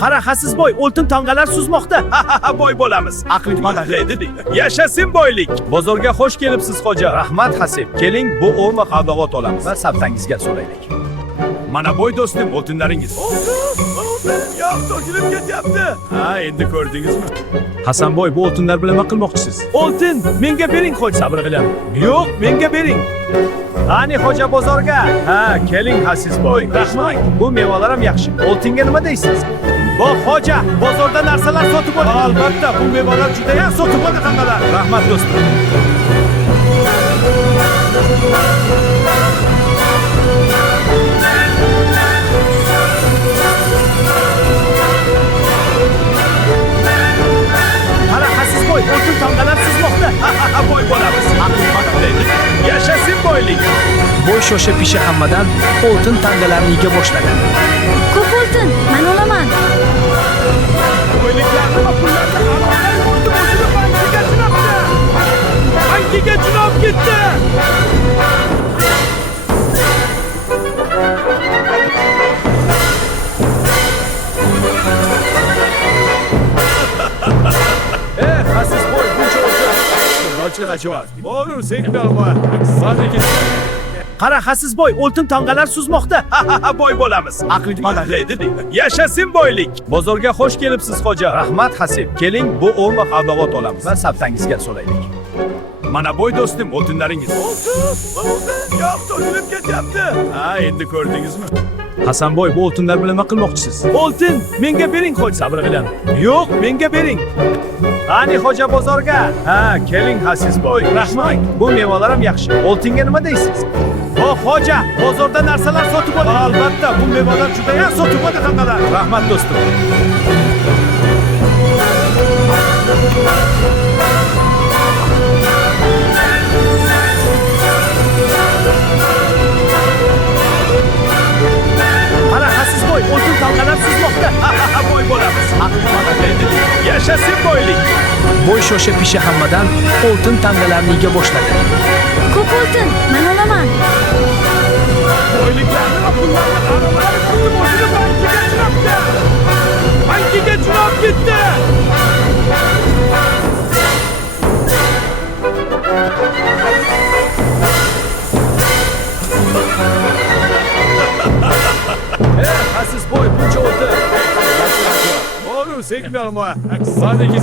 Qara xasiz boy, oltin tangalar suzmoqda. Boy bo'lamiz. Aqling mana dedi. Yashasin boylik. Bozorga xush kelibsiz xo'ja. Rahmat Hasib. Keling, bu o'rma qavdog'ot olamiz va savdangizga so'raylik. Mana boy do'stim, oltinlaringiz. Yo'q, to'kilib ketyapti. Ha, endi ko'rdingizmi? Hasanboy, bu oltinlar bilan nima qilmoqchisiz? Oltin menga bering, xo'ja. Sabr qiling. Yo'q, menga bering. Qani xo'ja bozorga? Ha, keling Hasizboy. Rahmat. Bu mevalar ham yaxshi. Oltinga nima deysiz? Bu xo'ja, bozorda narsalar sotib oladi. Albatta, bu mevalar juda ham sotib oladi qandalar. Rahmat do'stim. Qara Hasizboy, oltin tangalar suzmoqda. Boy bo'lamiz. Aqling mana deydi. Yashasin boylik. Boy shosha pisha hammadan oltin tangalarni yega boshladi. Ko'p oltin, men olaman. Boyliklarni va pullarni haroqay bo'ldi, o'zini bankiga jo'natdi. Bankiga jo'nab ketdi. Hasizboy, buncha oltin. Bo'g'ir, sektorma. Sadiki. Qara Hasizboy, oltin tangalar suzmoqda. Boy bo'lamiz. Aqling mana deydi. Yashasin boylik. Bozorga xush kelibsiz xo'ja. Rahmat Hasib. Keling, bu o'rma qavdog'ot olamiz va savdangizga so'raylik. Mana boy do'stim, oltinlaringiz. Oltin, yo'q, to'kilib ketyapti. Ha, endi ko'rdingizmi? Hasanboy, bu oltinlar bilan nima qilmoqchisiz? Oltin menga bering, xo'ja. Sabr qiling. Yo'q, menga bering. Qani xo'ja bozorga? Ha, keling Hasizboy. Rahmat. Bu mevalar ham yaxshi. Oltinga nima deysiz? Bu xo'ja, bozorda narsalar sotib oladi. Albatta, bu mevalar juda ham sotib oladi qandalar. Rahmat do'stim. Qara Hasizboy, oltin tangalar suzmoqda. Boy bo'lamiz. Aqling mana deydi. Yashasin boylik. Boy shosha pisha hammadan oltin tangalarni yega boshladi. Ko'p oltin, men olaman. Boyliklarni va pullarni haroqay bo'ldi, o'zini bankiga jo'natdi. Bankiga jo'nab ketdi. Hasizboy, buncha oltin. Bo'g'ir, sektorma. Sadiki.